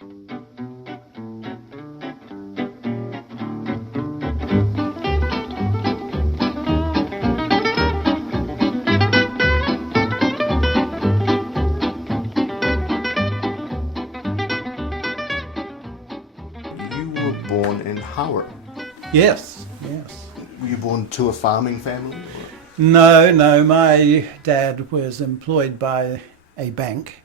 You were born in Hawa. Yes, yes. Were you born to a farming family? No, my dad was employed by a bank.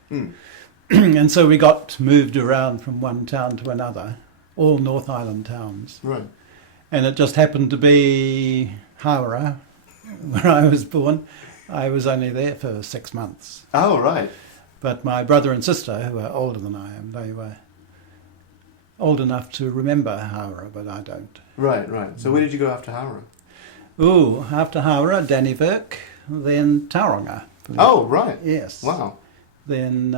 And so we got moved around from one town to another, all North Island towns. Right. And it just happened to be Hawera, where I was born. I was only there for 6 months. Oh, right. But my brother and sister, who are older than I am, they were old enough to remember Hawera, but I don't. Right. So where did you go after Hawa? Ooh, after Hawera, Dannevirke, then Tauranga. Oh, right. Yes. Wow. Then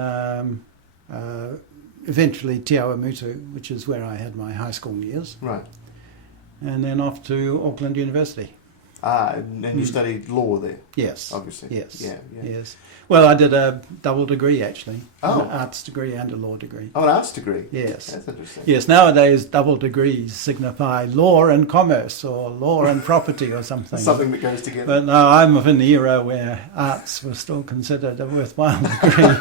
eventually Te Awamutu, which is where I had my high school years. Right. And then off to Auckland University. And you studied law there? Yes. Obviously. Yes. Yeah. Yes. Well, I did a double degree, actually. Oh. An arts degree and a law degree. Oh, an arts degree? Yes. That's interesting. Yes, nowadays double degrees signify law and commerce or law and property or something. Something that goes together. But no, I'm of an era where arts was still considered a worthwhile degree.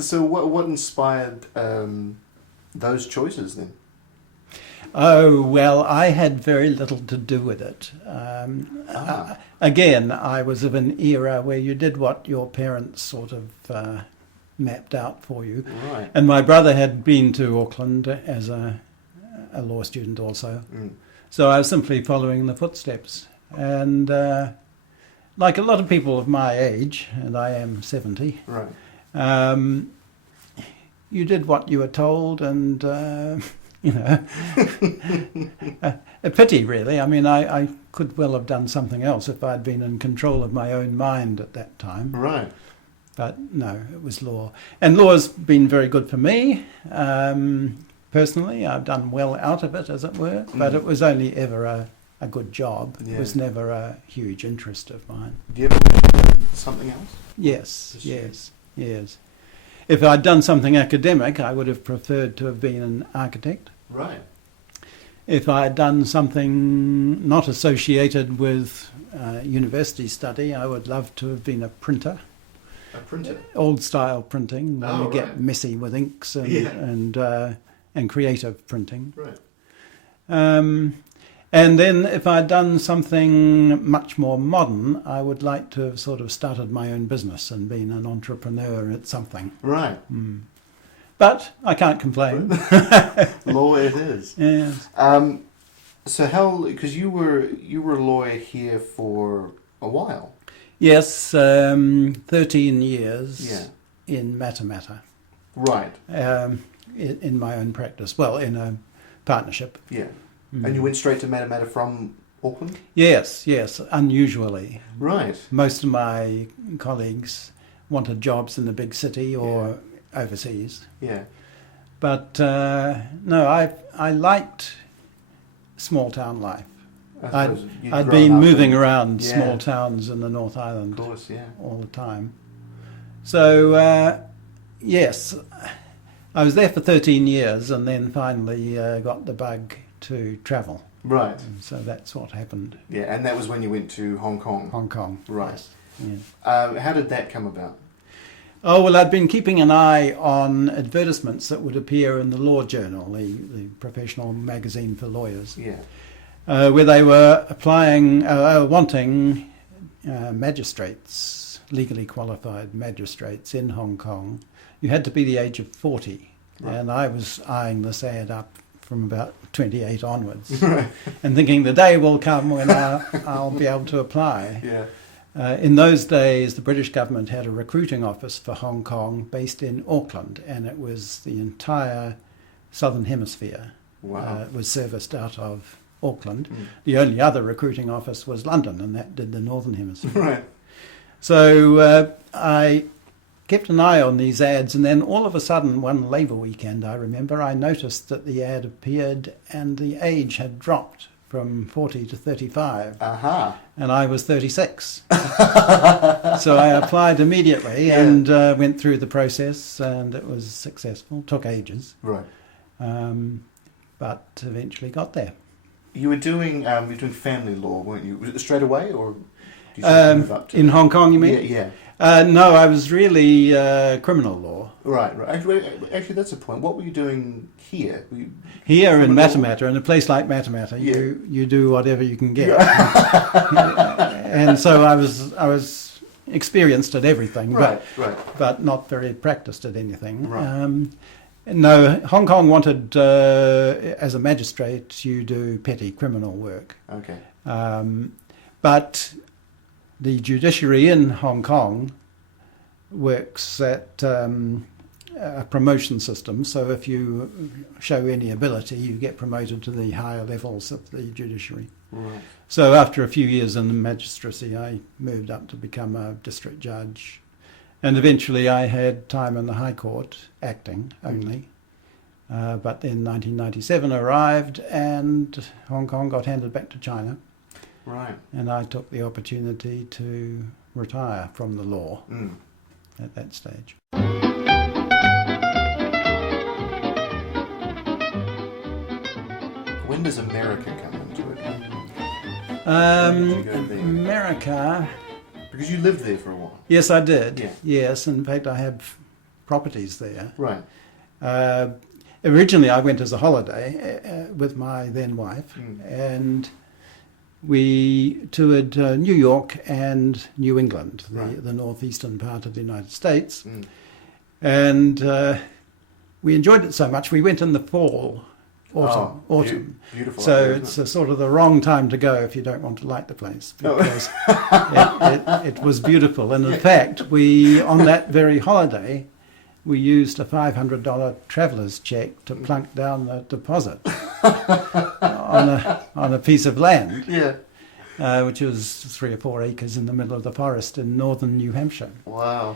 So what inspired those choices then? Oh, well, I had very little to do with it. Again, I was of an era where you did what your parents sort of mapped out for you. Right. And my brother had been to Auckland as a law student also. So I was simply following the footsteps. And like a lot of people of my age, and I am 70, Right. You did what you were told, and you know, a pity really. I mean, I could well have done something else if I'd been in control of my own mind at that time. Right. But no, it was law, and law has been very good for me. Personally, I've done well out of it, as it were, but it was only ever a good job. Yeah. It was never a huge interest of mine. Do you ever wish you did something else? Yes. If I'd done something academic, I would have preferred to have been an architect. Right. If I had done something not associated with university study, I would love to have been a printer. A printer? Old style printing, where you get messy with inks and creative printing. Right. And then if I'd done something much more modern, I would like to have sort of started my own business and been an entrepreneur at something. Right. But I can't complain. Law it is. Yes. So how? Because you were a lawyer here for a while. Yes, 13 years Yeah. in Matamata, Right. in my own practice. Well, in a partnership. Yeah. And you went straight to Matamata from Auckland? Yes, unusually. Right. Most of my colleagues wanted jobs in the big city or overseas. Yeah. But no, I liked small town life. I'd been moving around small towns in the North Island of course, all the time. So, yes, I was there for 13 years and then finally got the bug to travel. Right. And so that's what happened. Yeah, and that was when you went to Hong Kong. Hong Kong. Right. Yes. Yeah. How did that come about? Oh, well, I'd been keeping an eye on advertisements that would appear in the Law Journal, the professional magazine for lawyers, Yeah. where they were wanting magistrates, legally qualified magistrates in Hong Kong. You had to be the age of 40, and I was eyeing this ad up from about 28 onwards, and thinking the day will come when I'll be able to apply. Yeah. In those days, the British government had a recruiting office for Hong Kong based in Auckland, and it was the entire southern hemisphere was serviced out of Auckland. The only other recruiting office was London, and that did the northern hemisphere. Right. So I kept an eye on these ads, and then all of a sudden, one Labour weekend, I remember, I noticed that the ad appeared and the age had dropped from 40 to 35. Aha. And I was 36. So I applied immediately and went through the process, and it was successful. Took ages. Right. But eventually got there. You were doing family law, weren't you? Was it straight away, or did you move up to in Hong Kong, you mean? Yeah. No, I was really criminal law. Right. Actually, that's a point. What were you doing here? Here in Matamata, in a place like Matamata, you do whatever you can get. And so I was experienced at everything, but not very practiced at anything. Right. No, Hong Kong wanted, as a magistrate, you do petty criminal work. Okay. But the judiciary in Hong Kong works at a promotion system, so if you show any ability, you get promoted to the higher levels of the judiciary. Right. So after a few years in the magistracy, I moved up to become a district judge. And eventually I had time in the High Court, acting only. But then 1997 arrived and Hong Kong got handed back to China. Right. And I took the opportunity to retire from the law at that stage. When does America come into it? When did you go there? America... Because you lived there for a while. Yes, I did. Yeah. Yes, in fact, I have properties there. Right. Originally, I went as a holiday with my then wife, and we toured New York and New England, the northeastern part of the United States. And we enjoyed it so much, we went in the fall. Autumn. Beautiful. So it's a sort of the wrong time to go if you don't want to like the place, because it was beautiful. And in fact, on that very holiday, we used a $500 traveller's check to plunk down the deposit on a piece of land, which was 3 or 4 acres in the middle of the forest in northern New Hampshire. Wow.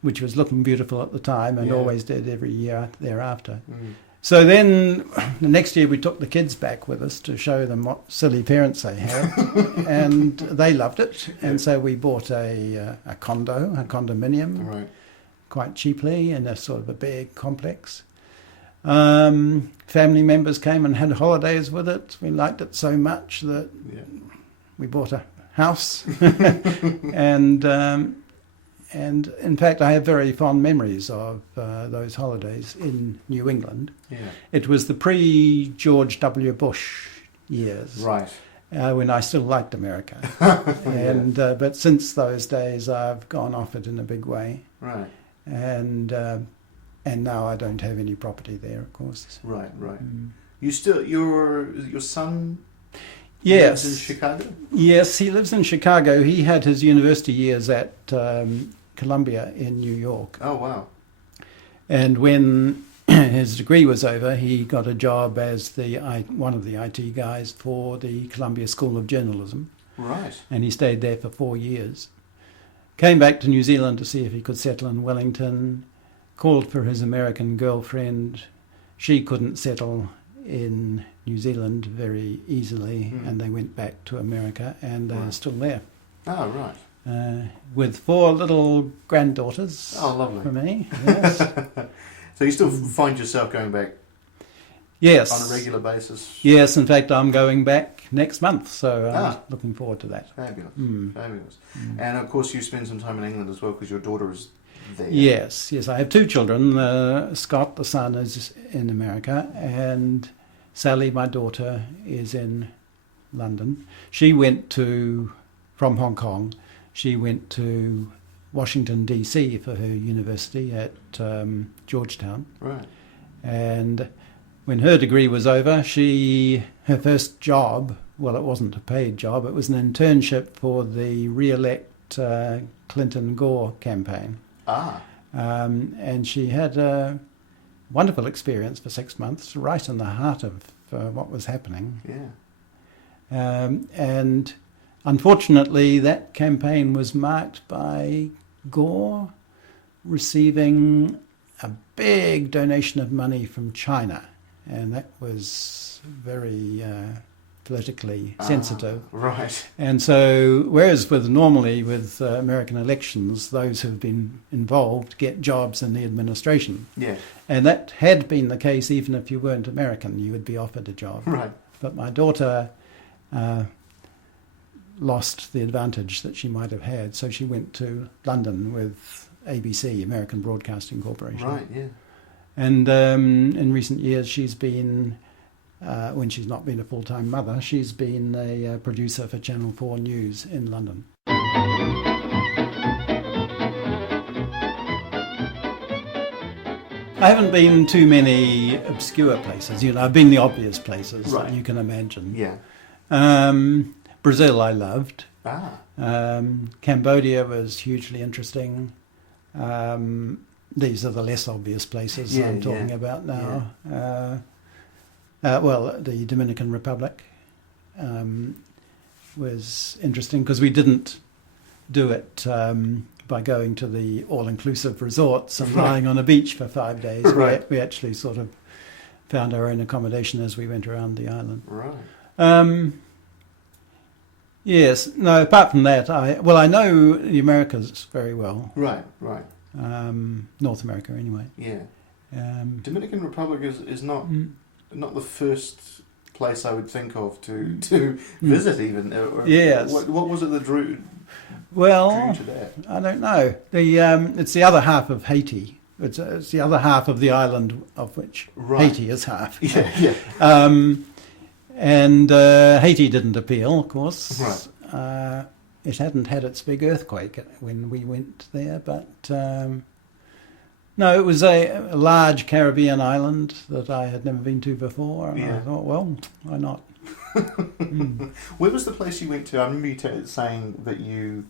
Which was looking beautiful at the time and always did every year thereafter. So then the next year we took the kids back with us to show them what silly parents they had, and they loved it. And so we bought a condominium, quite cheaply in a sort of a big complex. Family members came and had holidays with it. We liked it so much that we bought a house. And in fact, I have very fond memories of those holidays in New England. Yeah. It was the pre-George W. Bush years, when I still liked America. But since those days, I've gone off it in a big way. Right. And now I don't have any property there, of course. Right. You still your son. Yes. Lives in Chicago? Yes, he lives in Chicago. He had his university years at Columbia in New York. Oh, wow. And when his degree was over, he got a job as one of the IT guys for the Columbia School of Journalism. Right. And he stayed there for 4 years. Came back to New Zealand to see if he could settle in Wellington. Called for his American girlfriend. She couldn't settle in New Zealand very easily, and they went back to America, and they're still there. Oh, right. With 4 little granddaughters. Oh, lovely. For me, yes. So you still find yourself going back? Yes. On a regular basis? Yes, in fact, I'm going back next month, so I'm looking forward to that. Fabulous. Fabulous. And of course, you spend some time in England as well, because your daughter is there. Yes. I have 2 children. Scott, the son, is in America, and Sally, my daughter, is in London. She went from Hong Kong, she went to Washington, D.C. for her university at Georgetown. Right. And when her degree was over, her first job, well, it wasn't a paid job, it was an internship for the re-elect Clinton-Gore campaign. And she had a wonderful experience for 6 months, right in the heart of what was happening. Yeah. And unfortunately, that campaign was marked by Gore receiving a big donation of money from China. and that was very politically sensitive. Right. And so, whereas normally with American elections, those who've been involved get jobs in the administration. Yeah. And that had been the case even if you weren't American, you would be offered a job. Right. But my daughter lost the advantage that she might have had, so she went to London with ABC, American Broadcasting Corporation. Right, yeah. And in recent years she's been, when she's not been a full-time mother, she's been a producer for Channel 4 News in London. I haven't been too many obscure places. I've been the obvious places that you can imagine. Yeah. Brazil I loved. Ah. Cambodia was hugely interesting. These are the less obvious places I'm talking about now. Well, the Dominican Republic was interesting because we didn't do it by going to the all-inclusive resorts and lying on a beach for 5 days. Right. We actually sort of found our own accommodation as we went around the island. Right. Yes. No, apart from that, I know the Americas very well. Right. North America, anyway. Yeah. Dominican Republic is not the first place I would think of to visit even. Yes. What was it that drew Well, to that? I don't know. It's the other half of Haiti. It's the other half of the island of which Haiti is half. Yeah. And Haiti didn't appeal, of course. Right. It hadn't had its big earthquake when we went there, but no, it was a large Caribbean island that I had never been to before. And I thought, well, why not? Where was the place you went to? I remember you saying that you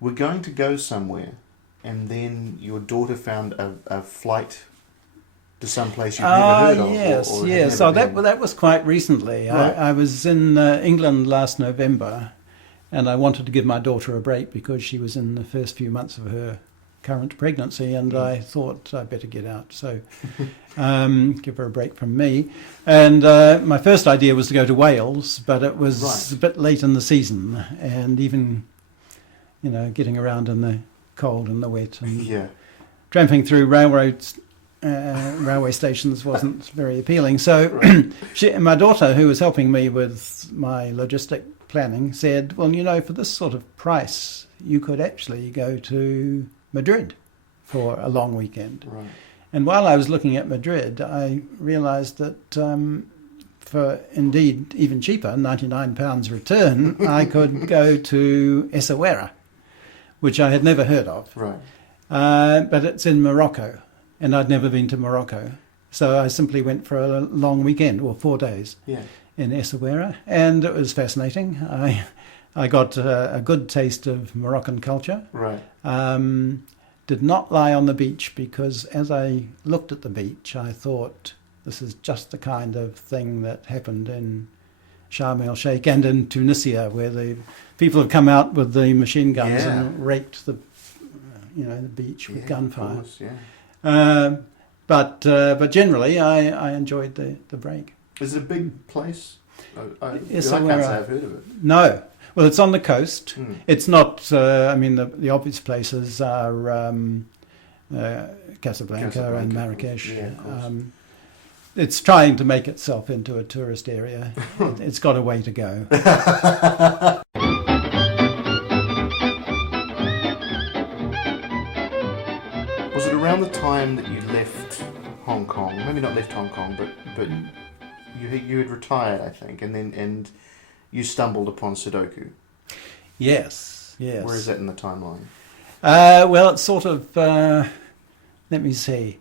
were going to go somewhere, and then your daughter found a flight to some place you'd never heard of. Yes. So that was quite recently. Right. I was in England last November, and I wanted to give my daughter a break because she was in the first few months of her current pregnancy, and I thought I'd better get out. So give her a break from me. And my first idea was to go to Wales, but it was a bit late in the season, and even, getting around in the cold and the wet and tramping through railway stations wasn't very appealing. So my daughter, who was helping me with my logistic planning, said, well, for this sort of price, you could actually go to Madrid for a long weekend. Right. And while I was looking at Madrid, I realised that for indeed even cheaper, £99 return, I could go to Essaouira, which I had never heard of. Right. But it's in Morocco, and I'd never been to Morocco. So I simply went for a long weekend, or 4 days, in Essaouira, and it was fascinating. I got a good taste of Moroccan culture. Right. Did not lie on the beach because as I looked at the beach, I thought this is just the kind of thing that happened in Sharm el Sheikh and in Tunisia, where the people have come out with the machine guns and raked the beach with gunfire. Of course, But generally, I enjoyed the break. Is it a big place? I can't say I've heard of it. No. Well, it's on the coast. It's not, the obvious places are Casablanca and Marrakesh. Yeah, of course. It's trying to make itself into a tourist area. It's got a way to go. Was it around the time that you left Hong Kong? Maybe not left Hong Kong, but you had retired, I think, and you stumbled upon Sudoku. Yes. Where is that in the timeline? Well, it's sort of, let me see,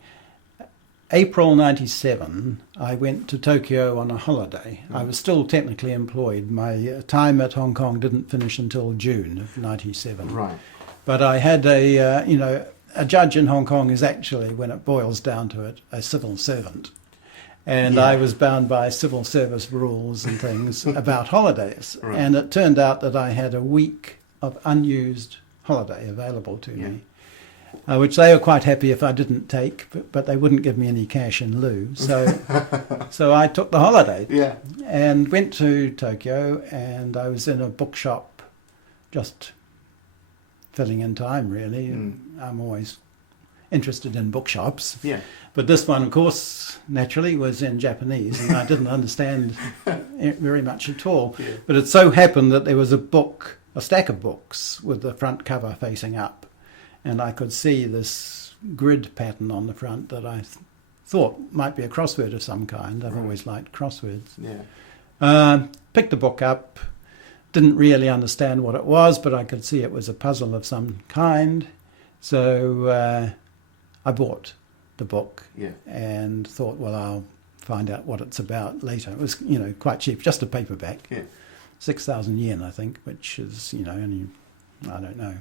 April 97, I went to Tokyo on a holiday. I was still technically employed. My time at Hong Kong didn't finish until June of 97. Right. But I had a judge in Hong Kong is actually, when it boils down to it, a civil servant. And I was bound by civil service rules and things about holidays. Right. And it turned out that I had a week of unused holiday available to me. which they were quite happy if I didn't take, but they wouldn't give me any cash in lieu. So I took the holiday and went to Tokyo, and I was in a bookshop just filling in time, really. I'm always interested in bookshops. Yeah. But this one, of course, naturally was in Japanese, and I didn't understand it very much at all. Yeah. But it so happened that there was a stack of books with the front cover facing up, and I could see this grid pattern on the front that I thought might be a crossword of some kind. I've always liked crosswords. Yeah. Picked the book up, didn't really understand what it was, but I could see it was a puzzle of some kind. So I bought the book and thought, well, I'll find out what it's about later. It was, quite cheap, just a paperback. Yeah. 6,000 yen, I think, which is, only, I don't know,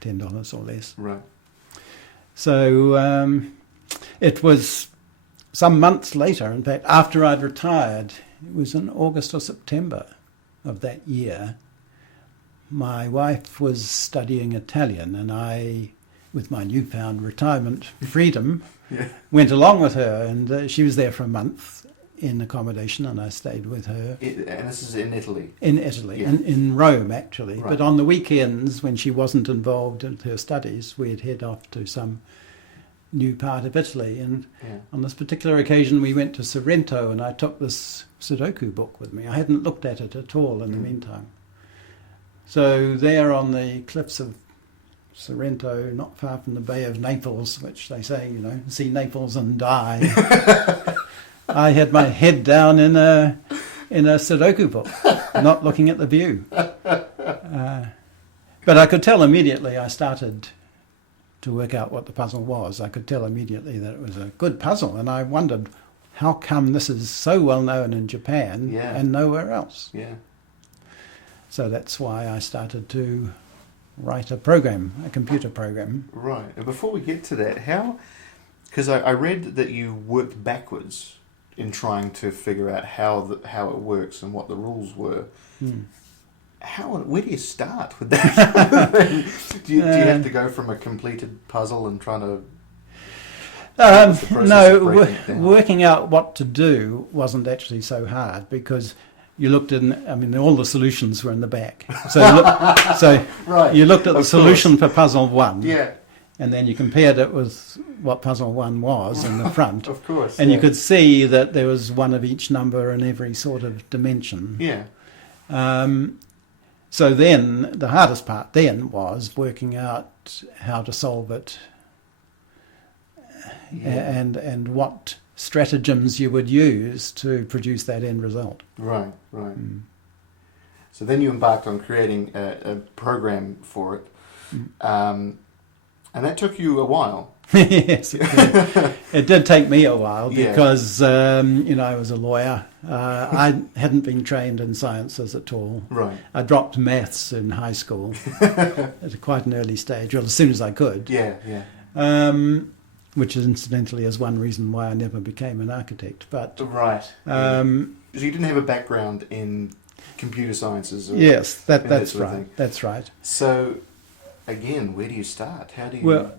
$10 or less. Right. So it was some months later, in fact, after I'd retired, it was in August or September of that year, my wife was studying Italian, and I, with my newfound retirement freedom, went along with her, and she was there for a month in accommodation, and I stayed with her. And this is in Italy? In Italy, in Rome, actually. Right. But on the weekends, when she wasn't involved in her studies, we'd head off to some new part of Italy. And on this particular occasion, we went to Sorrento, and I took this Sudoku book with me. I hadn't looked at it at all in the meantime. So there on the cliffs of Sorrento, not far from the Bay of Naples, which they say, see Naples and die. I had my head down in a Sudoku book, not looking at the view. But I could tell immediately. I started to work out what the puzzle was. I could tell immediately that it was a good puzzle, and I wondered how come this is so well known in Japan and nowhere else. Yeah. So that's why I started to write a computer program. Right. And before we get to that, because I read that you worked backwards in trying to figure out how it works and what the rules were. Where do you start with that? do you have to go from a completed puzzle and trying to... No, working out what to do wasn't actually so hard, because you looked all the solutions were in the back. So you looked at the solution for puzzle 1. Yeah. And then you compared it with what puzzle 1 was in the front. Of course. And you could see that there was one of each number in every sort of dimension. Yeah. So then the hardest part then was working out how to solve it and what stratagems you would use to produce that end result. Right. So then you embarked on creating a program for it. And that took you a while. Yes, it did take me a while because, I was a lawyer. I hadn't been trained in sciences at all. Right. I dropped maths in high school at quite an early stage, well, as soon as I could. Which incidentally is one reason why I never became an architect. But right. So you didn't have a background in computer sciences? Yes, that's right. That's right. So... Again, where do you start? How do you... Well,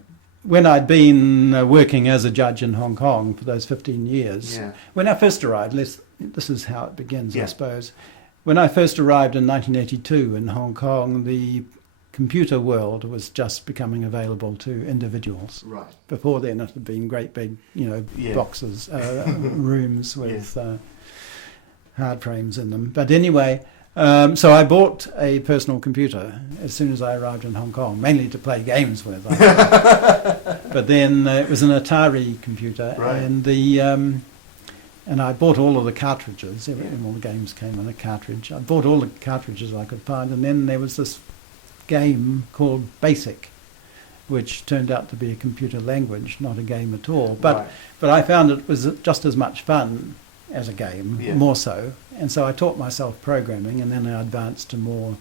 when I'd been working as a judge in Hong Kong for those 15 years, when I first arrived, this is how it begins, I suppose. When I first arrived in 1982 in Hong Kong, the computer world was just becoming available to individuals. Right. Before then, it had been great big, boxes, rooms with hard frames in them. But anyway... so I bought a personal computer as soon as I arrived in Hong Kong, mainly to play games with. But then it was an Atari computer, and I bought all of the cartridges. All the games came in a cartridge. I bought all the cartridges I could find, and then there was this game called BASIC, which turned out to be a computer language, not a game at all. But I found it was just as much fun as a game, more so. And so I taught myself programming, and then I advanced to more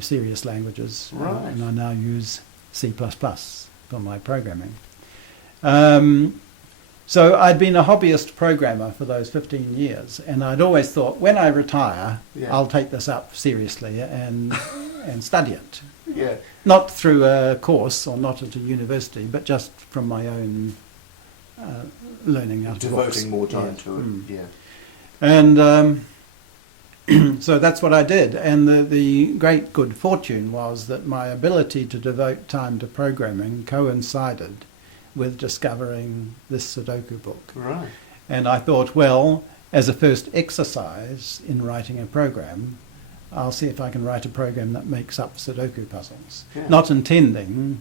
serious languages. Right. And I now use C++ for my programming. So I'd been a hobbyist programmer for those 15 years, and I'd always thought, when I retire, I'll take this up seriously and study it. Yeah. Not through a course or not at a university, but just from my own learning out of books. Devoting more time to it. Yeah. And so that's what I did. And the great good fortune was that my ability to devote time to programming coincided with discovering this Sudoku book. Right. And I thought, well, as a first exercise in writing a program, I'll see if I can write a program that makes up Sudoku puzzles. Yeah. Not intending,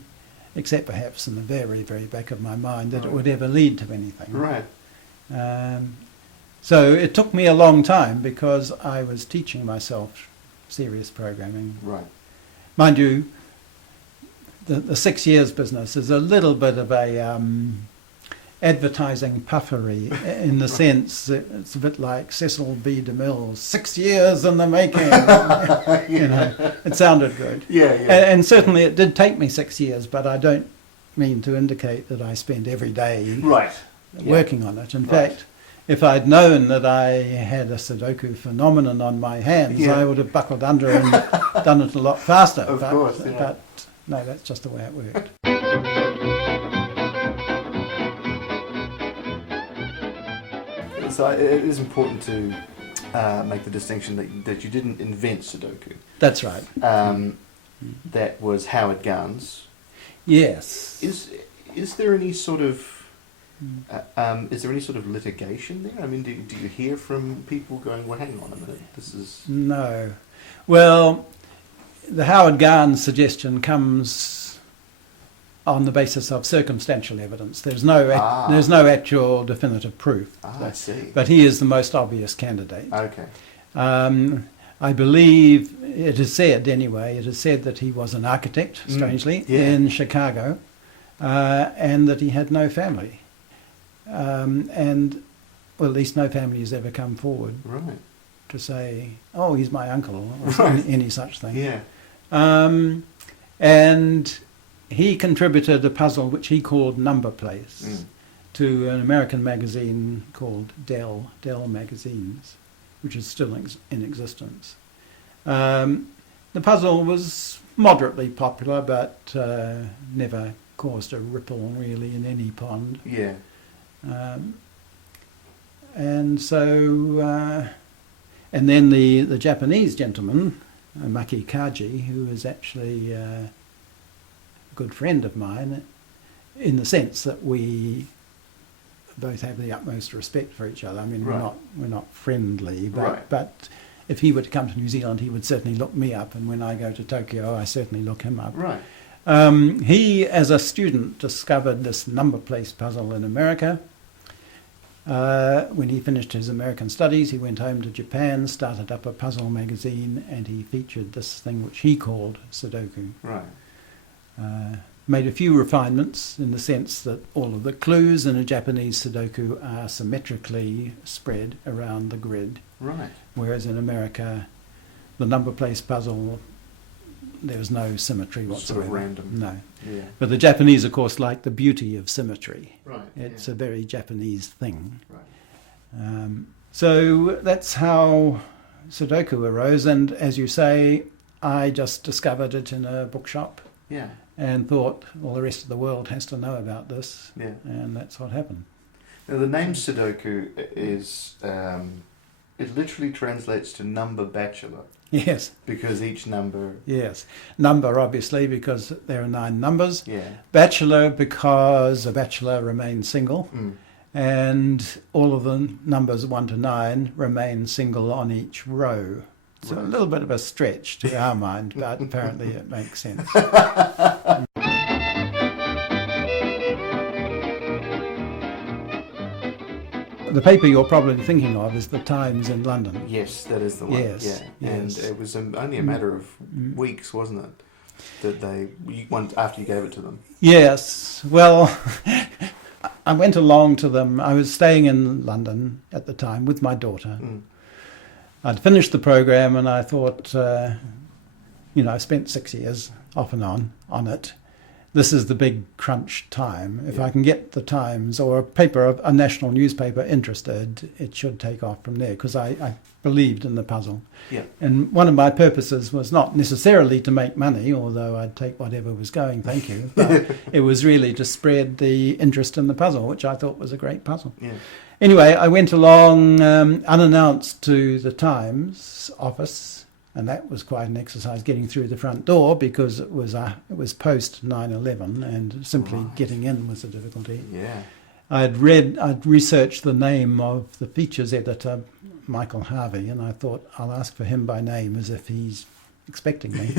except perhaps in the very, very back of my mind, that it would ever lead to anything. Right. So it took me a long time because I was teaching myself serious programming. Right. Mind you, the 6 years business is a little bit of a advertising puffery in the sense that it's a bit like Cecil B. DeMille's 6 years in the making. You know, it sounded good. Yeah. And certainly it did take me 6 years, but I don't mean to indicate that I spent every day working on it. In fact, if I'd known that I had a Sudoku phenomenon on my hands, I would have buckled under and done it a lot faster. Of course, yeah. But no, that's just the way it worked. So it is important to make the distinction that you didn't invent Sudoku. That's right. That was Howard Gahn's. Yes. Is there any sort of litigation there? I mean, do you hear from people going, well, hang on a minute, this is... No. Well, the Howard Gahn suggestion comes on the basis of circumstantial evidence. There's no actual definitive proof. I see. But he is the most obvious candidate. Okay. I believe it is said that he was an architect, strangely, in Chicago, and that he had no family. And, well, at least no family has ever come forward to say, oh, he's my uncle, or any such thing. Yeah. And he contributed a puzzle which he called Number Place to an American magazine called Dell Magazines, which is still in existence. The puzzle was moderately popular, but never caused a ripple really in any pond. Yeah. And so, and then the Japanese gentleman, Maki Kaji, who is actually a good friend of mine, in the sense that we both have the utmost respect for each other. I mean, we're not friendly, but if he were to come to New Zealand, he would certainly look me up, and when I go to Tokyo, I certainly look him up. Right. He, as a student, discovered this Number Place puzzle in America. When he finished his American studies, he went home to Japan, started up a puzzle magazine, and he featured this thing which he called Sudoku. Right. Made a few refinements in the sense that all of the clues in a Japanese Sudoku are symmetrically spread around the grid. Right. Whereas in America, the Number Place puzzle, there's no symmetry whatsoever. Sort of random. No. Yeah. But the Japanese, of course, like the beauty of symmetry. Right. It's a very Japanese thing. Right. So that's how Sudoku arose. And as you say, I just discovered it in a bookshop. Yeah. And thought, well, the rest of the world has to know about this. Yeah. And that's what happened. Now, the name Sudoku is, it literally translates to number bachelor. Yes. Because each number... Yes. Number, obviously, because there are 9 numbers. Yeah. Bachelor, because a bachelor remains single. And all of the numbers 1 to 9 remain single on each row. It's a little bit of a stretch to our mind, but apparently it makes sense. The paper you're probably thinking of is the Times in London. Yes, that is the one. Yes, yeah. yes. And it was only a matter of weeks, wasn't it, that after you gave it to them? Yes. Well, I went along to them. I was staying in London at the time with my daughter. I'd finished the program, and I thought, I spent 6 years off and on it. this is the big crunch time. If I can get the Times or a national newspaper interested, it should take off from there, because I believed in the puzzle. Yeah. And one of my purposes was not necessarily to make money, although I'd take whatever was going, thank you, but it was really to spread the interest in the puzzle, which I thought was a great puzzle. Yeah. Anyway, I went along unannounced to the Times office, and that was quite an exercise getting through the front door, because it was post 9/11, and simply getting in was a difficulty. Yeah. I'd researched the name of the features editor, Michael Harvey, and I thought I'll ask for him by name as if he's expecting me.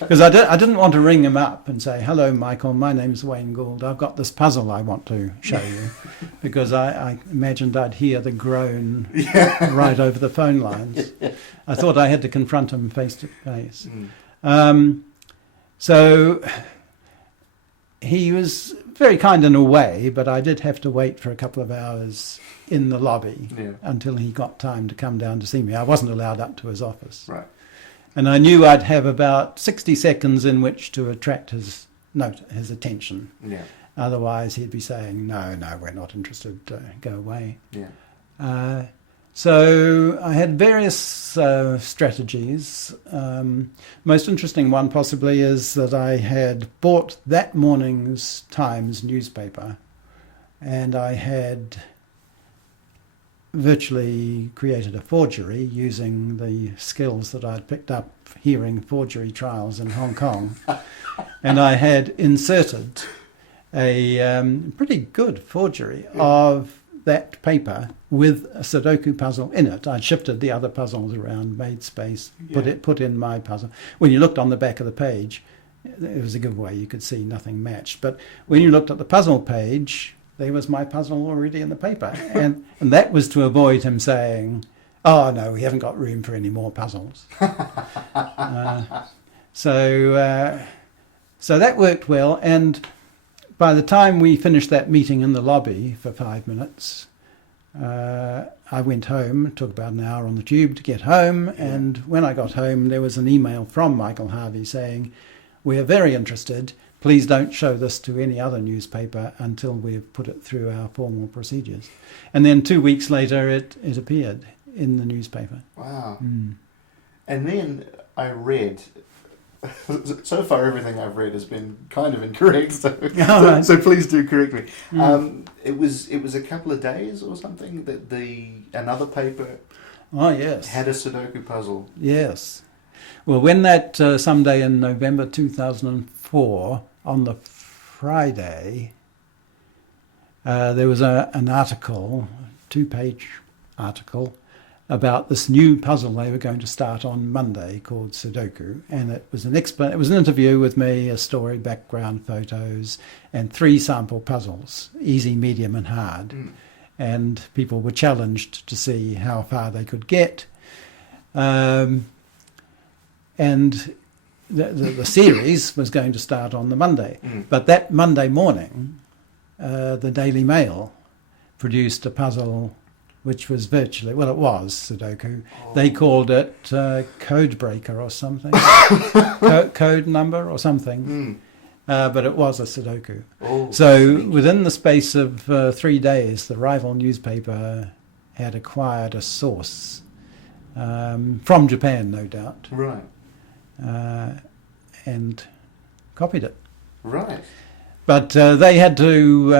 Because I didn't want to ring him up and say, "Hello, Michael, my name's Wayne Gould. I've got this puzzle I want to show you," because I imagined I'd hear the groan right over the phone lines. I thought I had to confront him face to face. So he was very kind in a way, but I did have to wait for a couple of hours in the lobby until he got time to come down to see me. I wasn't allowed up to his office. Right. And I knew I'd have about 60 seconds in which to attract his attention. Yeah. Otherwise, he'd be saying, no, we're not interested, go away. Yeah. So I had various strategies. Most interesting one possibly is that I had bought that morning's Times newspaper, and I had virtually created a forgery using the skills that I'd picked up hearing forgery trials in Hong Kong. And I had inserted a pretty good forgery of that paper with a Sudoku puzzle in it. I'd shifted the other puzzles around, made space, put in my puzzle. When you looked on the back of the page, it was a giveaway, you could see nothing matched. But when you looked at the puzzle page, there was my puzzle already in the paper. And that was to avoid him saying, "Oh, no, we haven't got room for any more puzzles." So that worked well. And by the time we finished that meeting in the lobby for 5 minutes, I went home. It took about an hour on the tube to get home. And when I got home, there was an email from Michael Harvey saying, "We are very interested. Please don't show this to any other newspaper until we've put it through our formal procedures." And then 2 weeks later, it appeared in the newspaper. Wow. And then I read, so far everything I've read has been kind of incorrect, so please do correct me. It was a couple of days or something that another paper had a Sudoku puzzle. Yes. Well, when that someday in November 2004, on the Friday, there was an article, 2-page article, about this new puzzle they were going to start on Monday called Sudoku, and it was an interview with me, a story, background photos, and 3 sample puzzles, easy, medium, and hard. And people were challenged to see how far they could get. And the series was going to start on the Monday. But that Monday morning, the Daily Mail produced a puzzle which was virtually, well, it was Sudoku. They called it Code Breaker or something, code number or something. But it was a Sudoku. So within the space of 3 days, the rival newspaper had acquired a source from Japan, no doubt. Right. And copied it. Right. But they had to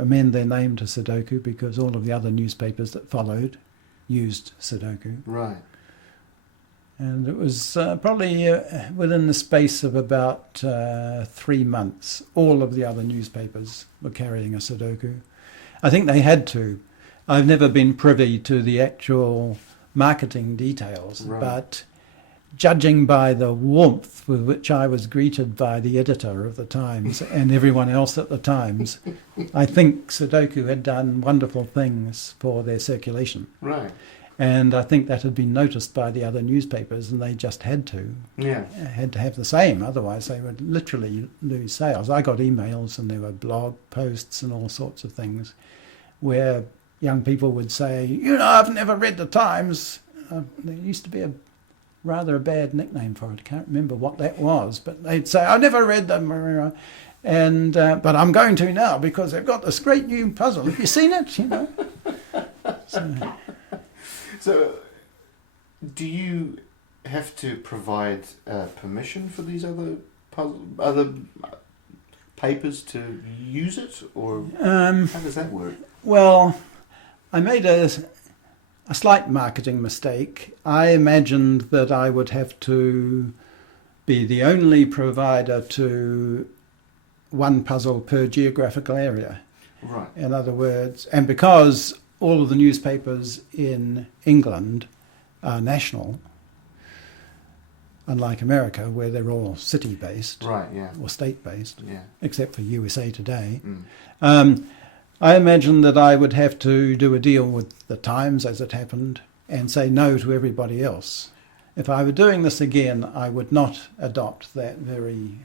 amend their name to Sudoku because all of the other newspapers that followed used Sudoku. Right. And it was probably within the space of about 3 months, all of the other newspapers were carrying a Sudoku. I think they had to. I've never been privy to the actual marketing details, but judging by the warmth with which I was greeted by the editor of the Times and everyone else at the Times, I think Sudoku had done wonderful things for their circulation. Right. And I think that had been noticed by the other newspapers, and they just had to. Yeah. Had to have the same, otherwise they would literally lose sales. I got emails and there were blog posts and all sorts of things where young people would say, I've never read the Times. There used to be rather a bad nickname for it. I can't remember what that was, but they'd say, I never read them, and but I'm going to now because they've got this great new puzzle. Have you seen it? So, do you have to provide permission for these other papers to use it, or how does that work? Well, I made a slight marketing mistake. I imagined that I would have to be the only provider to one puzzle per geographical area. Right. In other words, and because all of the newspapers in England are national, unlike America where they're all city-based, right, yeah, or state-based, yeah, except for USA Today. I imagined that I would have to do a deal with the Times, as it happened, and say no to everybody else. If I were doing this again, I would not adopt that very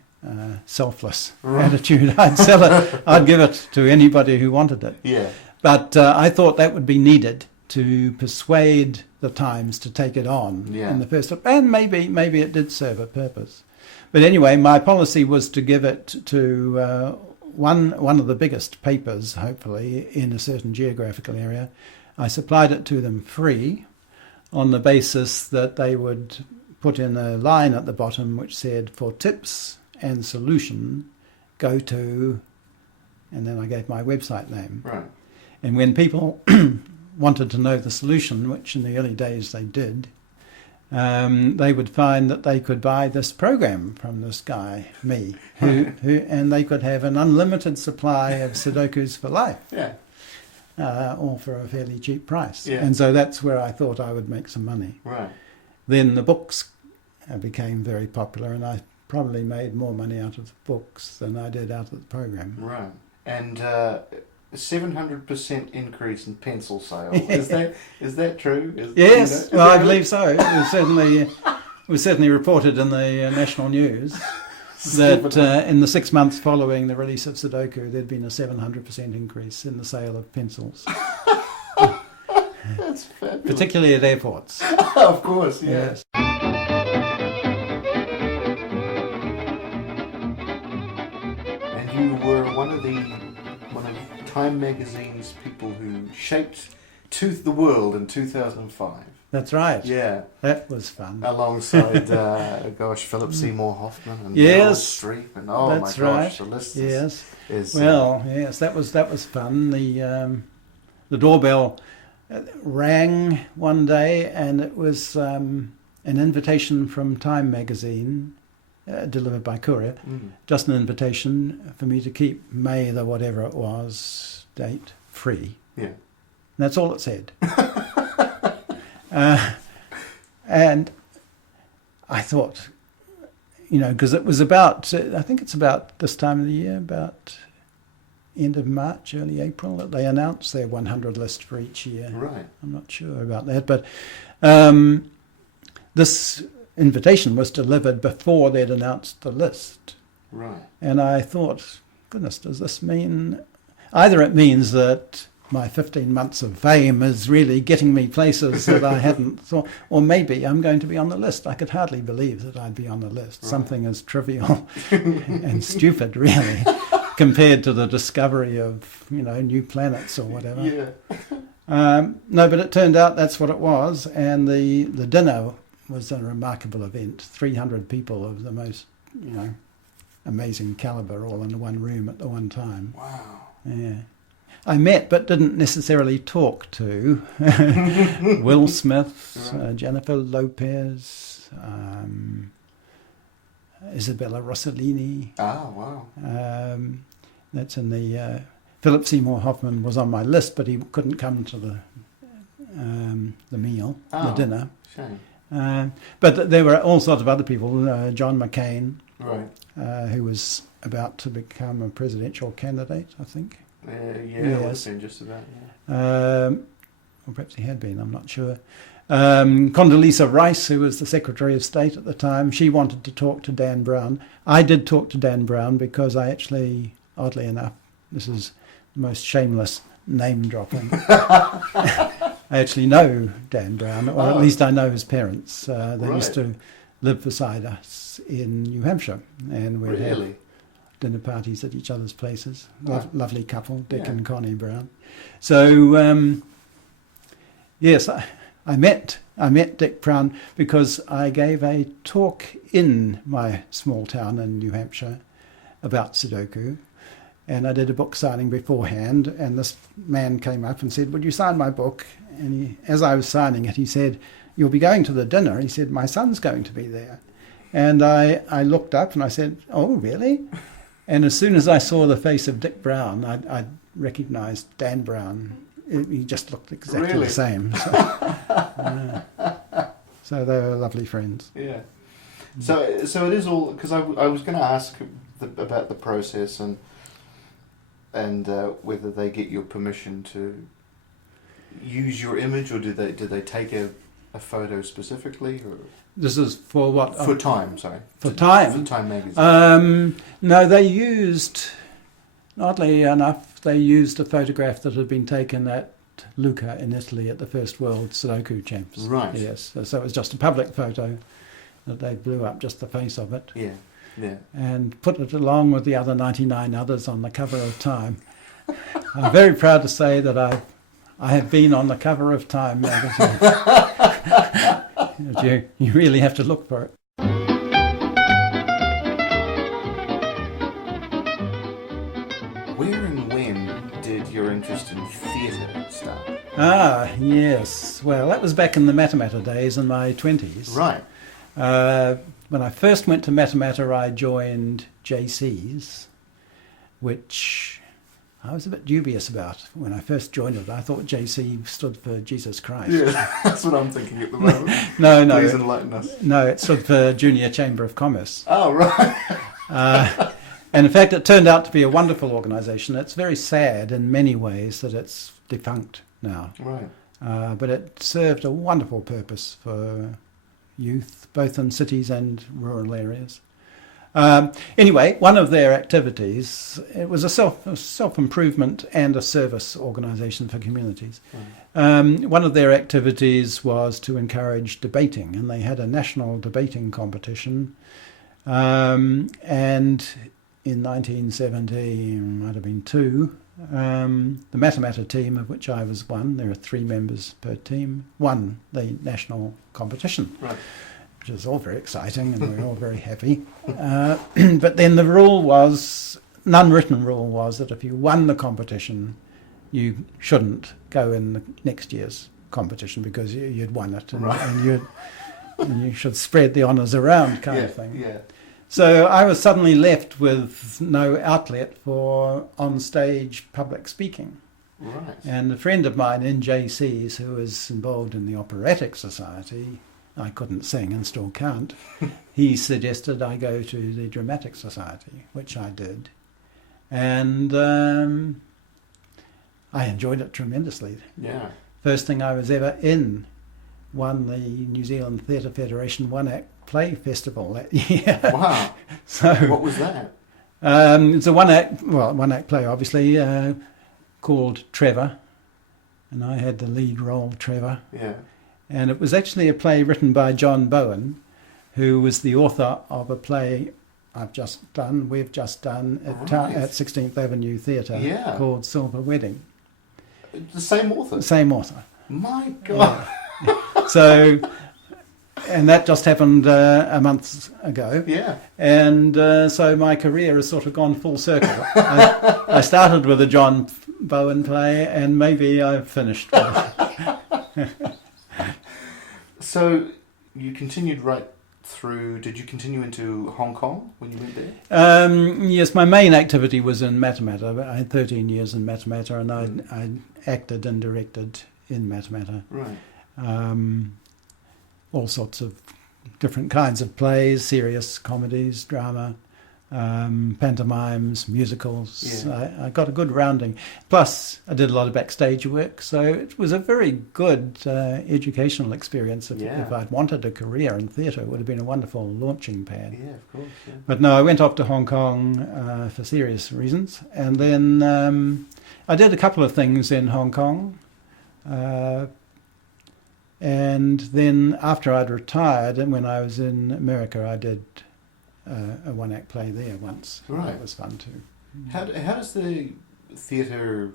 selfless attitude. I'd sell it, I'd give it to anybody who wanted it. Yeah. But I thought that would be needed to persuade the Times to take it on in the first, and maybe it did serve a purpose. But anyway, my policy was to give it to one of the biggest papers, hopefully, in a certain geographical area. I supplied it to them free on the basis that they would put in a line at the bottom which said, for tips and solution, go to, and then I gave my website name. Right. And when people wanted to know the solution, which in the early days they did, they would find that they could buy this program from this guy, me, and they could have an unlimited supply of Sudokus for life, all for a fairly cheap price. Yeah. And so that's where I thought I would make some money. Right. Then the books became very popular, and I probably made more money out of the books than I did out of the program. Right. And 700% increase in pencil sales. Is that true? Yes, well, I believe so. It was certainly reported in the national news that in the 6 months following the release of Sudoku, there'd been a 700% increase in the sale of pencils. That's fabulous. Particularly at airports. Of course, yes. And you were one of Time Magazine's people who shaped the world in 2005. That's right. Yeah. That was fun. Alongside, Philip Seymour Hoffman and Meryl Streep, and that's my gosh, right. The list is yes, that was fun. The doorbell rang one day, and it was an invitation from Time Magazine, delivered by courier, just an invitation for me to keep May the whatever it was date free. Yeah. And that's all it said. And I thought, because it was about, I think it's about this time of the year, about end of March, early April, that they announced their 100 list for each year. Right. I'm not sure about that, but this invitation was delivered before they'd announced the list. Right. And I thought, goodness, does this mean... Either it means that my 15 months of fame is really getting me places that I hadn't thought, or maybe I'm going to be on the list. I could hardly believe that I'd be on the list. Right. Something as trivial and stupid, really, compared to the discovery of, new planets or whatever. Yeah. No, but it turned out that's what it was, and the dinner was a remarkable event. 300 people of the most, amazing calibre all in one room at the one time. Wow. Yeah. I met but didn't necessarily talk to Will Smith, Jennifer Lopez, Isabella Rossellini. Oh, wow. That's in the... Philip Seymour Hoffman was on my list, but he couldn't come to the meal, the dinner. Shame. But there were all sorts of other people. John McCain, right, who was about to become a presidential candidate, I think. It would have been just about, or perhaps he had been, I'm not sure. Condoleezza Rice, who was the Secretary of State at the time, she wanted to talk to Dan Brown. I did talk to Dan Brown because I actually, oddly enough, this is the most shameless name dropping. I actually know Dan Brown, or at least I know his parents. They Right. used to live beside us in New Hampshire, and we'd have Really? dinner parties at each other's places. Oh. Lovely couple, Dick Yeah. and Connie Brown. So yes, I met Dick Brown because I gave a talk in my small town in New Hampshire about Sudoku, and I did a book signing beforehand, and this man came up and said, "Would you sign my book?" And as I was signing it, he said, "You'll be going to the dinner." He said, "My son's going to be there." And I looked up and I said, "Oh, really?" And as soon as I saw the face of Dick Brown, I recognised Dan Brown. He just looked exactly Really? the same. So they were lovely friends. Yeah. So it is all, because I was going to ask about the process and whether they get your permission to use your image, or did they take a photo specifically, or This is for what? for Time? Sorry, For Time? For Time magazine. No, they used, oddly enough, they used a photograph that had been taken at Lucca in Italy at the first World Sudoku Champs. Right. Yes, so it was just a public photo that they blew up just the face of it. Yeah. Yeah. And put it along with the other 99 others on the cover of Time. I'm very proud to say that I have been on the cover of Time magazine. You really have to look for it. Where and when did your interest in theatre start? Ah, yes. Well, that was back in the Matamata days in my 20s. Right. When I first went to Matamata, I joined JC's, which I was a bit dubious about. When I first joined it, I thought JC stood for Jesus Christ. Yeah, that's what I'm thinking at the moment. No. Please enlighten us. No, it stood for Junior Chamber of Commerce. Oh, right. And in fact, it turned out to be a wonderful organisation. It's very sad in many ways that it's defunct now. Right. But it served a wonderful purpose for youth, both in cities and rural areas. Anyway, one of their activities, it was a self-improvement and a service organisation for communities. Right. One of their activities was to encourage debating, and they had a national debating competition. And in 1970, might have been two, the Matamata team, of which I was one, there are 3 members per team, won the national competition. Right. Which is all very exciting, and we were all very happy. But then the rule was, an unwritten rule was, that if you won the competition, you shouldn't go in the next year's competition because you'd won it, and, right. and you should spread the honours around, kind of thing. Yeah. So I was suddenly left with no outlet for on-stage public speaking. Right. And a friend of mine in JC's, who was involved in the Operatic Society, I couldn't sing and still can't, he suggested I go to the Dramatic Society, which I did. And I enjoyed it tremendously. Yeah. First thing I was ever in, won the New Zealand Theatre Federation one-act play festival that year. Wow. So What was that? it's a one-act play, obviously, called Trevor, and I had the lead role, Trevor. Yeah. And it was actually a play written by John Bowen, who was the author of a play we've just done at, Right. at 16th Avenue Theatre, Yeah. called Silver Wedding. The same author? Same author. My God. So, and that just happened a month ago. Yeah. And so my career has sort of gone full circle. I started with a John Bowen play, and maybe I've finished with it. So you continued right through, did you continue into Hong Kong when you went there? Yes, my main activity was in Matamata. I had 13 years in Matamata, and I acted and directed in Matamata. Right. All sorts of different kinds of plays, serious comedies, drama, pantomimes, musicals. Yeah. I got a good rounding. Plus, I did a lot of backstage work, so it was a very good educational experience. If I'd wanted a career in theatre, it would have been a wonderful launching pad. Yeah, of course. Yeah. But no, I went off to Hong Kong for serious reasons, and then I did a couple of things in Hong Kong. And then after I'd retired, and when I was in America, I did a one-act play there once. Right. That was fun too. How does the theatre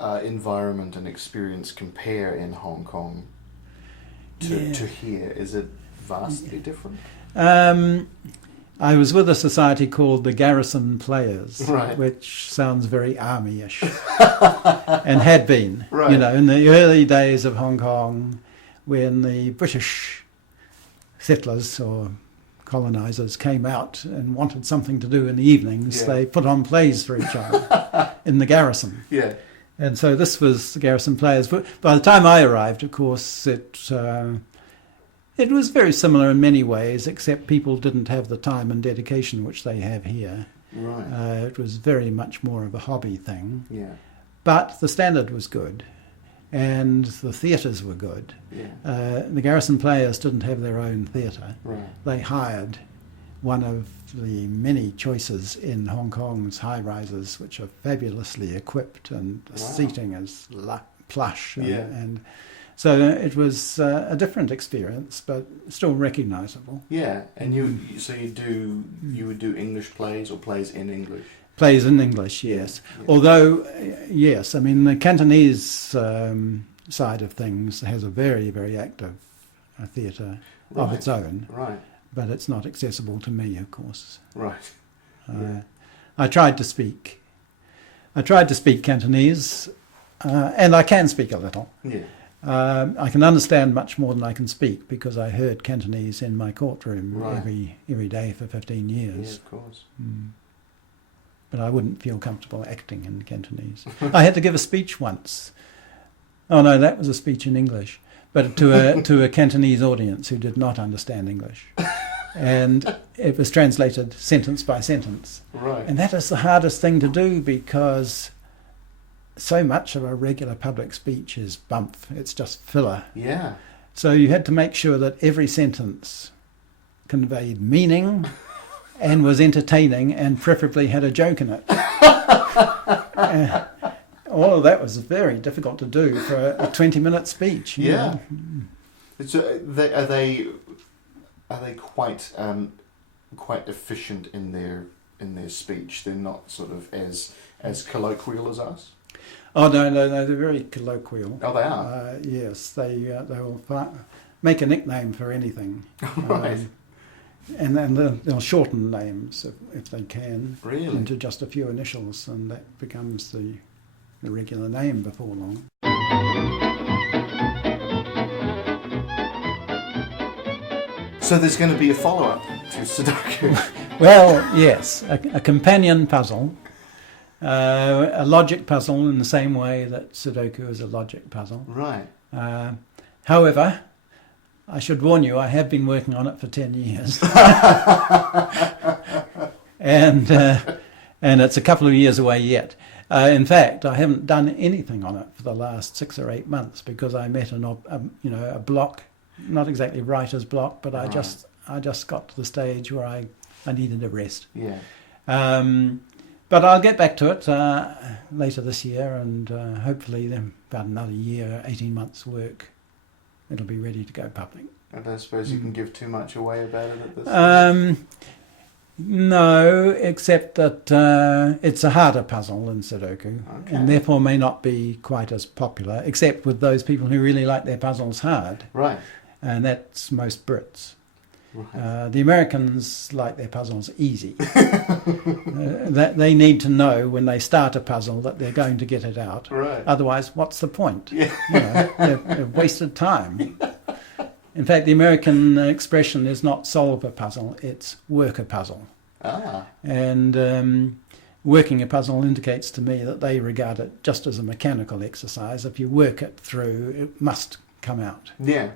environment and experience compare in Hong Kong to here? Is it vastly different? I was with a society called the Garrison Players, right. which sounds very army-ish, and had been. Right. You know, in the early days of Hong Kong, when the British settlers or colonisers came out and wanted something to do in the evenings, they put on plays for each other in the garrison. Yeah. And so this was the Garrison Players. But by the time I arrived, of course, it was very similar in many ways, except people didn't have the time and dedication which they have here. Right. It was very much more of a hobby thing. Yeah. But the standard was good, and the theatres were good. Yeah. The Garrison Players didn't have their own theatre. Right. They hired one of the many choices in Hong Kong's high-rises, which are fabulously equipped, and the seating is plush. And so it was a different experience, but still recognisable. Yeah, and you would do English plays or plays in English? Plays in English, yes. Yeah. Although, yes, I mean, the Cantonese side of things has a very, very active theatre of its own. Right. But it's not accessible to me, of course. Right. I tried to speak Cantonese, and I can speak a little. Yeah. I can understand much more than I can speak because I heard Cantonese in my courtroom every day for 15 years. Yeah, of course. But I wouldn't feel comfortable acting in Cantonese. I had to give a speech once. Oh no, that was a speech in English, but to a Cantonese audience who did not understand English. And it was translated sentence by sentence. Right. And that is the hardest thing to do because so much of a regular public speech is bump. It's just filler. Yeah. So you had to make sure that every sentence conveyed meaning and was entertaining and preferably had a joke in it. All of that was very difficult to do for a 20-minute speech. Yeah. So are they quite efficient in their speech? They're not sort of as colloquial as us? Oh no, they're very colloquial. Oh, they are? Yes, they will make a nickname for anything. Right. And then they'll shorten names if they can. Really? Into just a few initials, and that becomes the regular name before long. So there's going to be a follow-up to Sudoku? Well, yes, a companion puzzle. A logic puzzle in the same way that Sudoku is a logic puzzle. Right. However, I should warn you, I have been working on it for 10 years. and it's a couple of years away yet. In fact, I haven't done anything on it for the last 6 or 8 months because I met a block, not exactly writer's block, but I just got to the stage where I needed a rest. Yeah. But I'll get back to it later this year, and hopefully in about another year, 18 months' work, it'll be ready to go public. I don't suppose you can give too much away about it at this stage? No, except that it's a harder puzzle than Sudoku, and therefore may not be quite as popular, except with those people who really like their puzzles hard. Right. And that's most Brits. Right. The Americans like their puzzles easy. That they need to know when they start a puzzle that they're going to get it out. Right. Otherwise, what's the point? Yeah. They've wasted time. In fact, the American expression is not solve a puzzle, it's work a puzzle. Ah. And working a puzzle indicates to me that they regard it just as a mechanical exercise. If you work it through, it must come out. Yeah.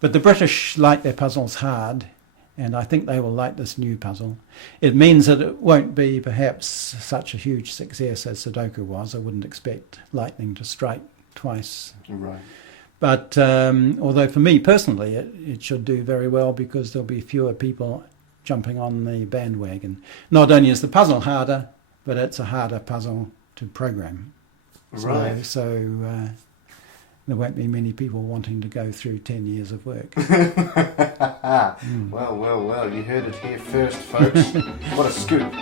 But the British like their puzzles hard, and I think they will like this new puzzle. It means that it won't be perhaps such a huge success as Sudoku was. I wouldn't expect lightning to strike twice. Right. But although for me personally it should do very well because there'll be fewer people jumping on the bandwagon. Not only is the puzzle harder, but it's a harder puzzle to program. Right. So there won't be many people wanting to go through 10 years of work. Well, you heard it here first, folks. What a scoop.